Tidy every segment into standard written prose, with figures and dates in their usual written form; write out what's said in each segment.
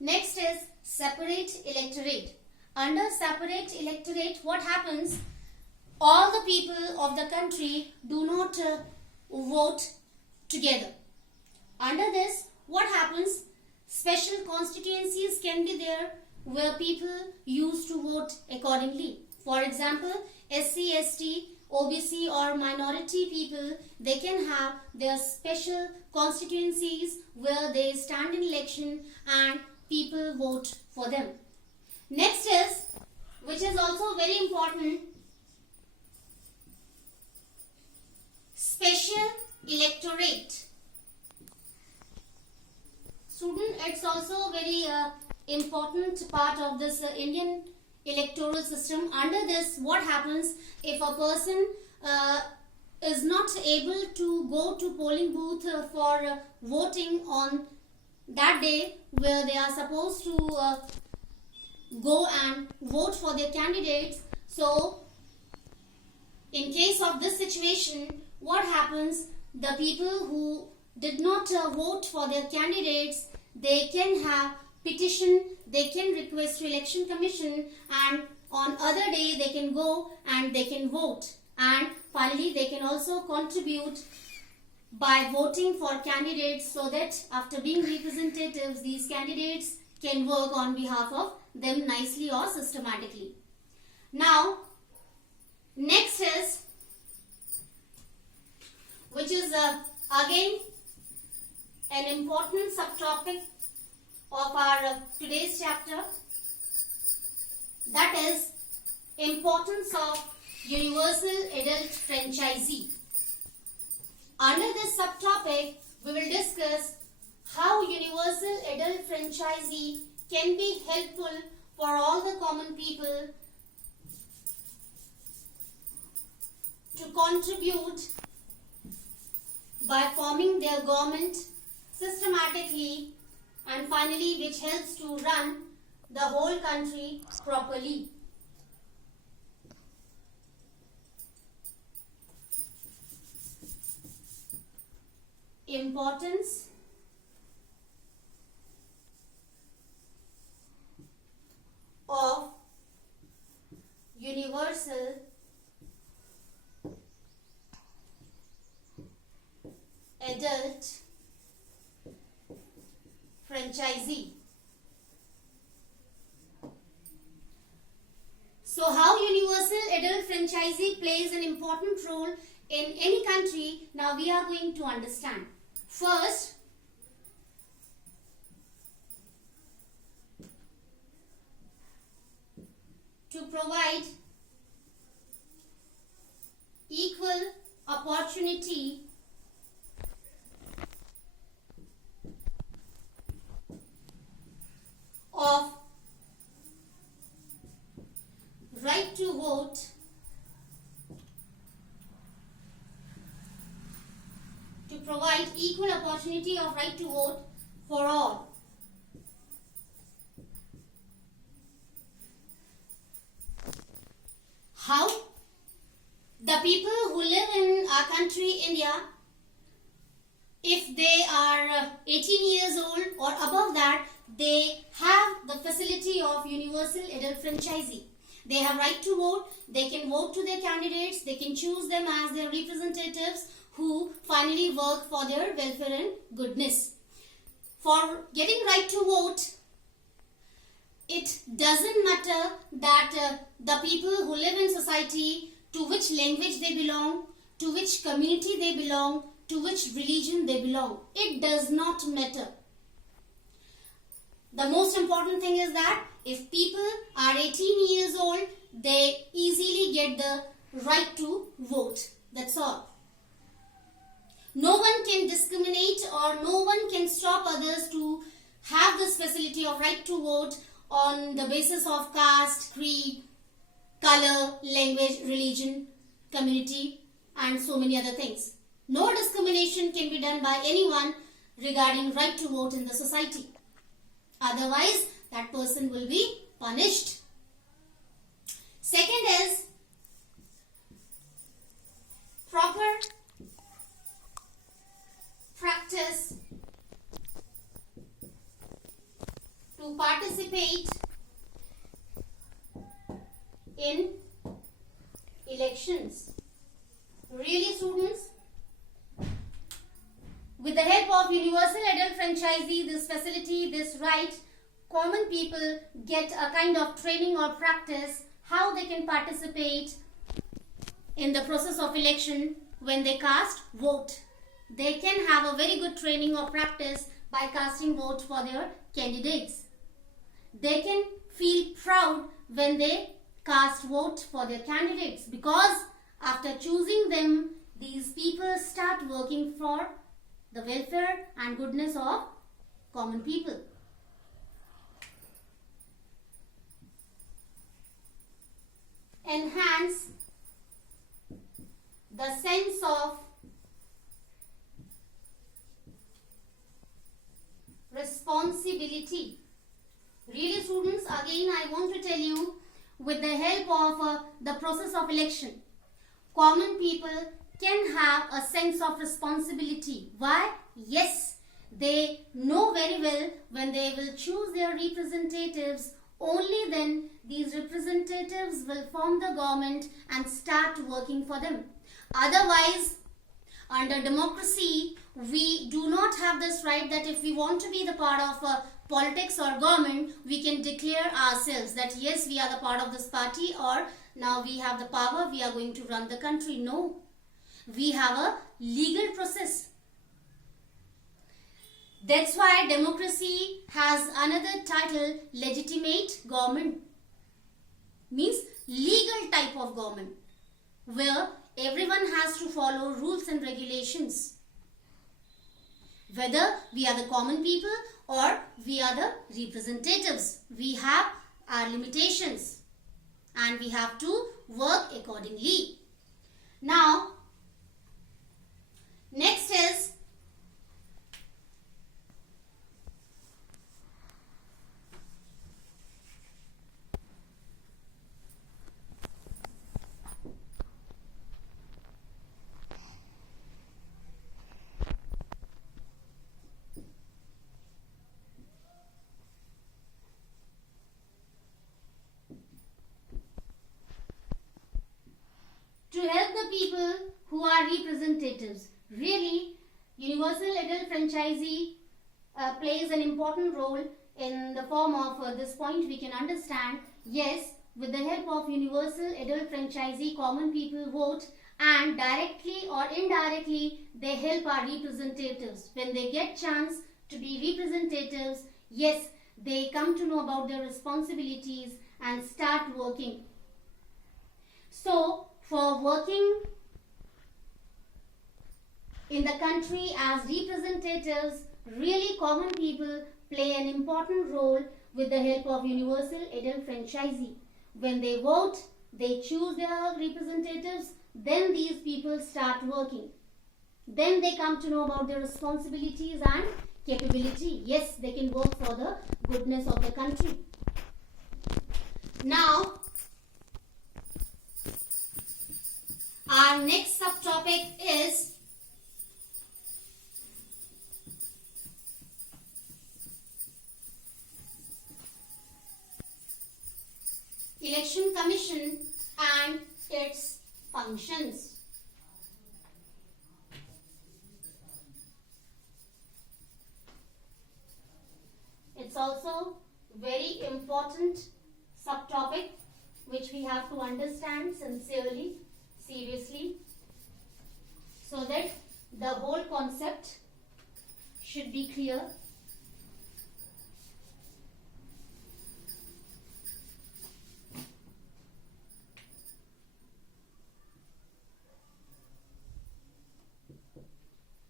Next is separate electorate. Under separate electorate, what happens? All the people of the country do not vote together. Under this, what happens? Special constituencies can be there where people used to vote accordingly. For example, SC, ST, OBC or minority people, they can have their special constituencies where they stand in election and people vote for them. Next is, which is also very important, special electorate. Student, it's also a very important part of this Indian electoral system. Under this, what happens if a person is not able to go to polling booth for voting on that day where they are supposed to go and vote for their candidates. So in case of this situation, what happens? The people who did not vote for their candidates, they can have petition, they can request to election commission, and on other day they can go and they can vote. And finally they can also contribute by voting for candidates so that after being representatives, these candidates can work on behalf of them nicely or systematically. Now, next is, which is again an important subtopic of our today's chapter, that is importance of universal adult franchisee. Under this subtopic, we will discuss how universal adult franchisee can be helpful for all the common people to contribute by forming their government systematically, and finally which helps to run the whole country properly. Importance of universal adult franchisee. So how universal adult franchisee plays an important role in any country, now we are going to understand. First, to provide equal opportunity of right to vote for all. How? The people who live in our country, India, if they are 18 years old or above that, they have the facility of universal adult franchisee. They have right to vote, they can vote to their candidates, they can choose them as their representatives who finally work for their welfare and goodness. For getting right to vote, it doesn't matter that the people who live in society, to which language they belong, to which community they belong, to which religion they belong. It does not matter. The most important thing is that if people are 18 years old, they easily get the right to vote. That's all. No one can discriminate or no one can stop others to have this facility of right to vote on the basis of caste, creed, color, language, religion, community, and so many other things. No discrimination can be done by anyone regarding right to vote in the society. Otherwise, that person will be punished. Second is proper practice to participate in elections. Really, students? With the help of universal adult franchisee, this facility, this right, common people get a kind of training or practice how they can participate in the process of election when they cast vote. They can have a very good training or practice by casting vote for their candidates. They can feel proud when they cast vote for their candidates, because after choosing them, these people start working for the welfare and goodness of common people. Enhance the sense of responsibility. Really, students, again I want to tell you, with the help of the process of election, common people can have a sense of responsibility. Why? Yes, they know very well when they will choose their representatives, only then these representatives will form the government and start working for them. Otherwise, under democracy, we do not have this right that if we want to be the part of politics or government, we can declare ourselves that yes, we are the part of this party, or now we have the power, we are going to run the country. No, we have a legal process. That's why democracy has another title, legitimate government. Means legal type of government, where everyone has to follow rules and regulations. Whether we are the common people or we are the representatives, we have our limitations and we have to work accordingly. Now, next is to help the people who are representatives. Really, universal adult franchisee plays an important role in the form of this point we can understand. Yes, with the help of universal adult franchisee, common people vote, and directly or indirectly they help our representatives. When they get chance to be representatives, yes, they come to know about their responsibilities and start working. So, for working in the country as representatives, really common people play an important role with the help of universal adult franchisee. When they vote, they choose their representatives, then these people start working. Then they come to know about their responsibilities and capability. Yes, they can work for the goodness of the country. Now, our next subtopic is Election Commission and its functions. It's also very important subtopic which we have to understand sincerely, seriously, so that the whole concept should be clear.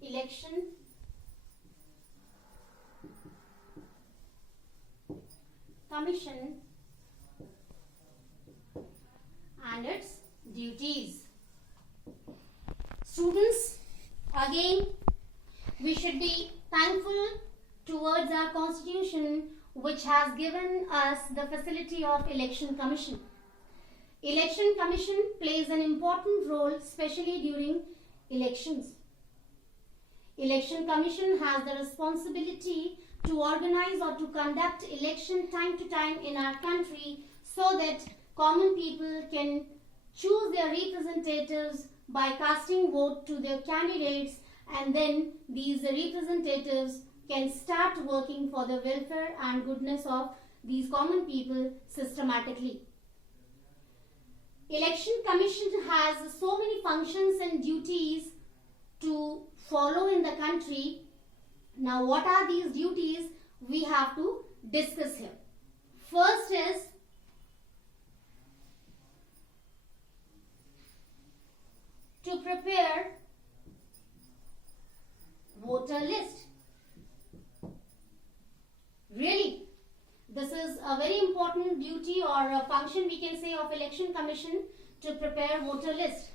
Election Commission and its duties. Students, again, we should be thankful towards our constitution, which has given us the facility of Election Commission. Election Commission plays an important role, especially during elections. Election Commission has the responsibility to organize or to conduct election time to time in our country so that common people can choose their representatives by casting vote to their candidates, and then these representatives can start working for the welfare and goodness of these common people systematically. Election Commission has so many functions and duties to follow in the country. Now, what are these duties? We have to discuss here. First is to prepare voter list. Really, this is a very important duty or a function, we can say, of Election Commission, to prepare voter list.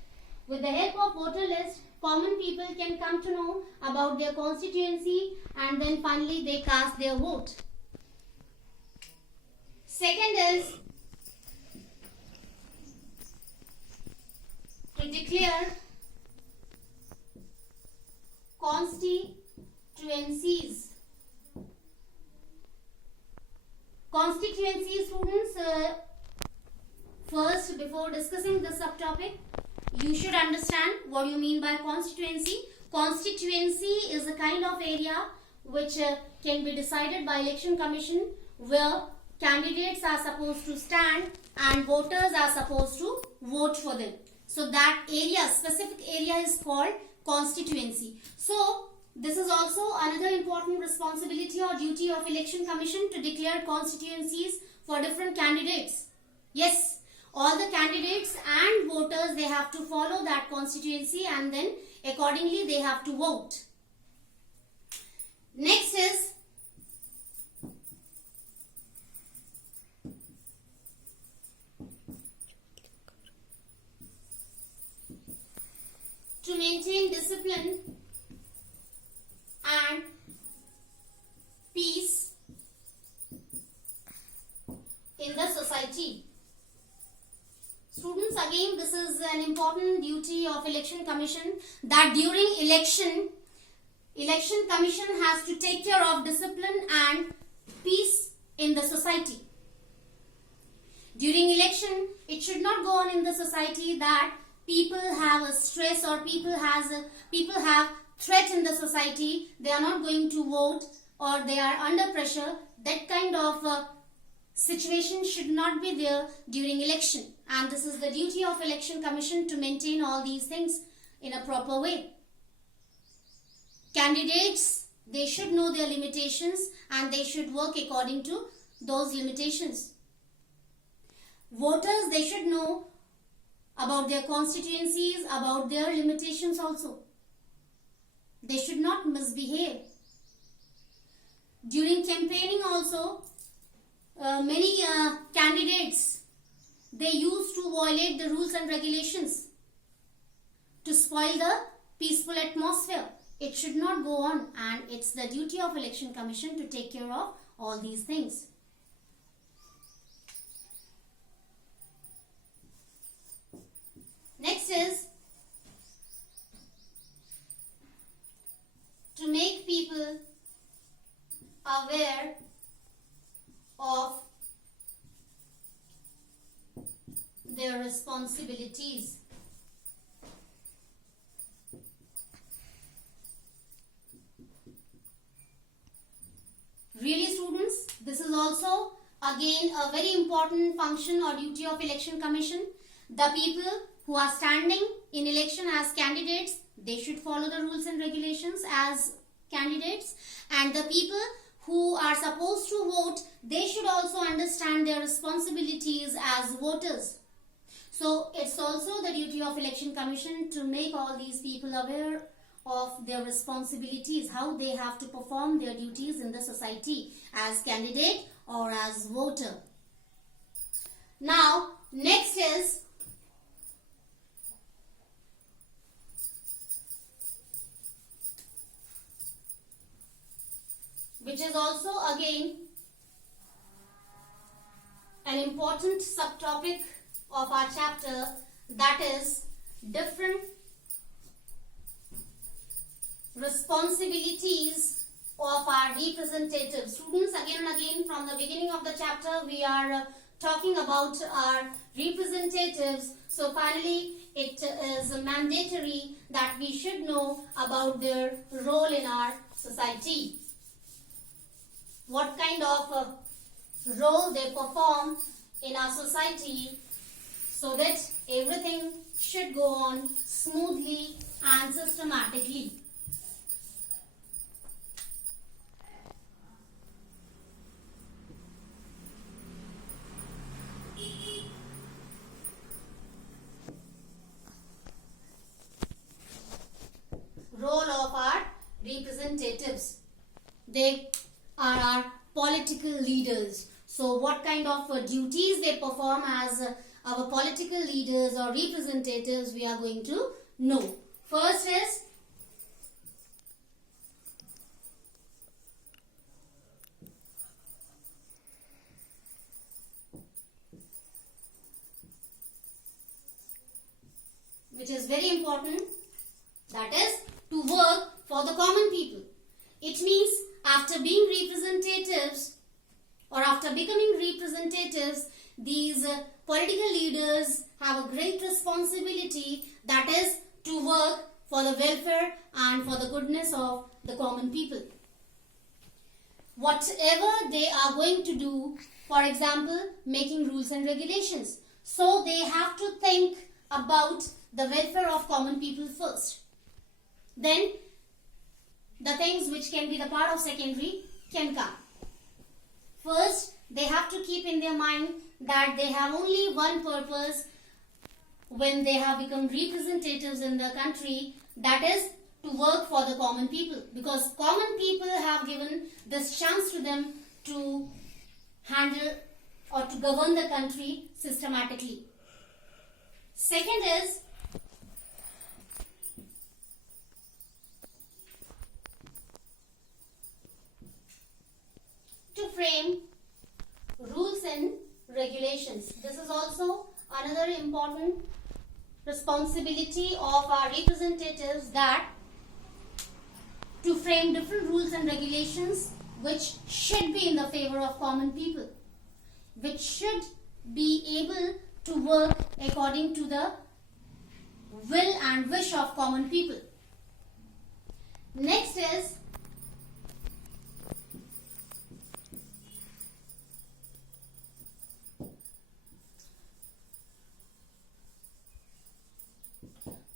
With the help of voter list, common people can come to know about their constituency and then finally they cast their vote. Second is to declare constituencies. Constituency, students, first, before discussing this subtopic, you should understand what you mean by constituency. Constituency is a kind of area which can be decided by Election Commission, where candidates are supposed to stand and voters are supposed to vote for them. So that area, specific area, is called constituency. So this is also another important responsibility or duty of Election Commission, to declare constituencies for different candidates. Yes, all the candidates and voters, they have to follow that constituency and then accordingly they have to vote. Next is to maintain discipline and peace in the society. Students, again, this is an important duty of Election Commission, that during election Commission has to take care of discipline and peace in the society. During election, it should not go on in the society that people have a stress or people have threat in the society. They are not going to vote or they are under pressure. That kind of situation should not be there during election, and this is the duty of Election Commission, to maintain all these things in a proper way. Candidates, they should know their limitations and they should work according to those limitations. Voters, they should know about their constituencies, about their limitations also. They should not misbehave. During campaigning also, many candidates, they used to violate the rules and regulations to spoil the peaceful atmosphere. It should not go on, and it's the duty of Election Commission to take care of all these things. Next is to make people aware of their responsibilities. Really, students, this is also again a very important function or duty of Election Commission. The people who are standing in election as candidates, they should follow the rules and regulations as candidates, and the people who are supposed to vote, they should also understand their responsibilities as voters. So it's also the duty of Election Commission to make all these people aware of their responsibilities, how they have to perform their duties in the society as candidate or as voter. Now, next is which is also again an important subtopic of our chapter, that is different responsibilities of our representatives. Students, again and again from the beginning of the chapter we are talking about our representatives. So finally it is mandatory that we should know about their role in our society. What kind of role they perform in our society, so that everything should go on smoothly and systematically. Role of our representatives. They are our political leaders. So what kind of duties they perform as our political leaders or representatives, we are going to know. First is which is very important, that is to work for the common people. It means after being representatives or after becoming representatives, these political leaders have a great responsibility, that is to work for the welfare and for the goodness of the common people. Whatever they are going to do, for example, making rules and regulations, so they have to think about the welfare of common people first. Then the things which can be the part of secondary can come. First, they have to keep in their mind that they have only one purpose when they have become representatives in the country, that is to work for the common people, because common people have given this chance to them to handle or to govern the country systematically. Second is to frame rules and regulations. This is also another important responsibility of our representatives, that to frame different rules and regulations which should be in the favor of common people, which should be able to work according to the will and wish of common people. Next is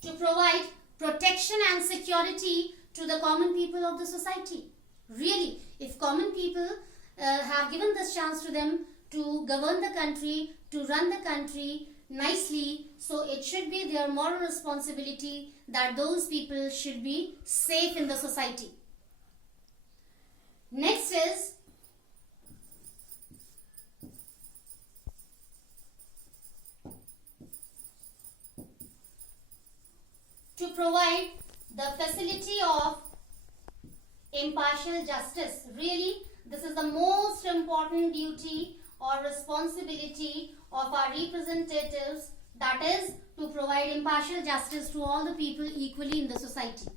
to provide protection and security to the common people of the society. Really, if common people have given this chance to them to govern the country, to run the country nicely, so it should be their moral responsibility that those people should be safe in the society. Next is to provide the facility of impartial justice. Really, this is the most important duty or responsibility of our representatives, that is to provide impartial justice to all the people equally in the society.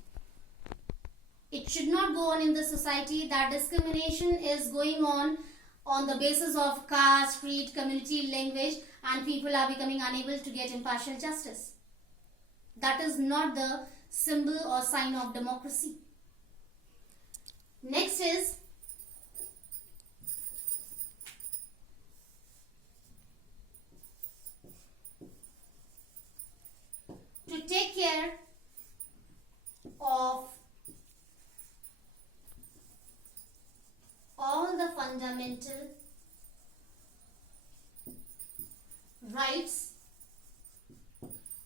It should not go on in the society that discrimination is going on the basis of caste, creed, community, language, and people are becoming unable to get impartial justice. That is not the symbol or sign of democracy. Next is to take care of all the fundamental rights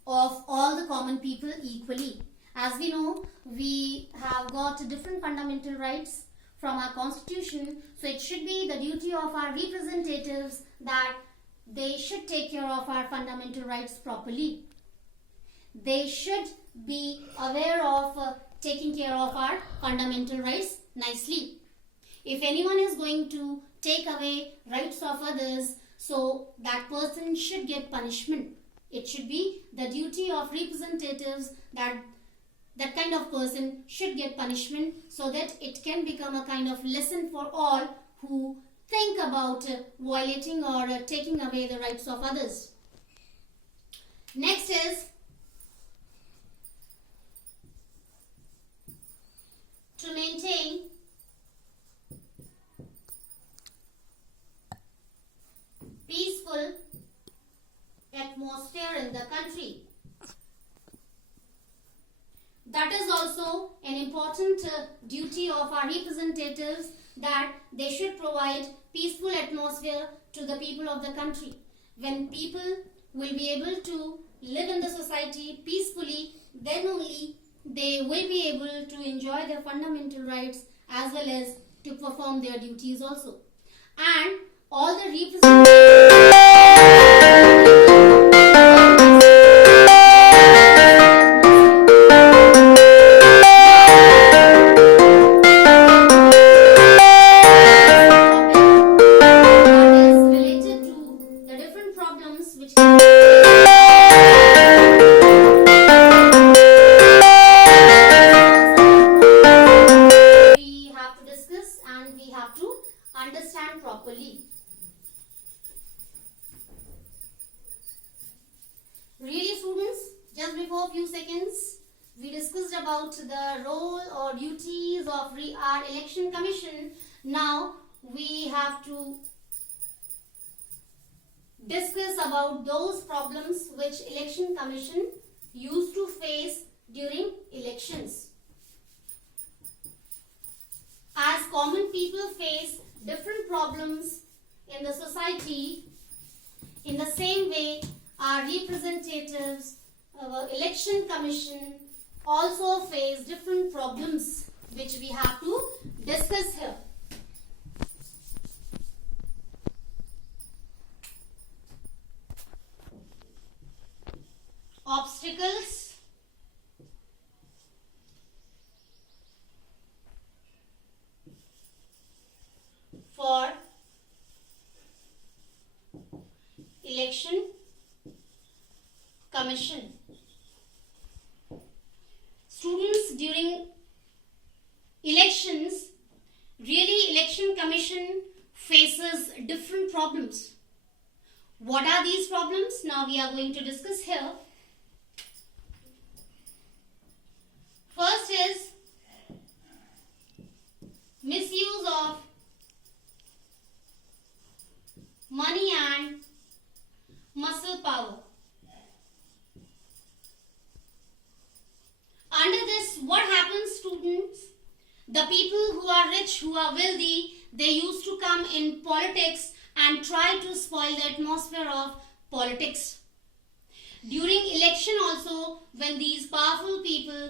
of all the common people equally. As we know, we have got different fundamental rights from our constitution, so it should be the duty of our representatives that they should take care of our fundamental rights properly. They should be aware of taking care of our fundamental rights nicely. If anyone is going to take away rights of others, so that person should get punishment. It should be the duty of representatives that that kind of person should get punishment, so that it can become a kind of lesson for all who think about violating or taking away the rights of others. Next is to maintain peaceful atmosphere in the country. That is also an important duty of our representatives, that they should provide peaceful atmosphere to the people of the country. When people will be able to live in the society peacefully, then only they will be able to enjoy their fundamental rights as well as to perform their duties also. And all the representatives understand properly. Really students, just before a few seconds we discussed about the role or duties of our election commission. Now we have to discuss about those problems which election commission used to face during elections. As common people face different problems in the society, in the same way our representatives, our election commission also face different problems which we have to discuss here. Obstacles for election commission. Students, during elections, really election commission faces different problems. What are these problems? Now we are going to discuss here. First is misuse of money and muscle power. Under this, what happens, students? The people who are rich, who are wealthy, they used to come in politics and try to spoil the atmosphere of politics. During election also, when these powerful people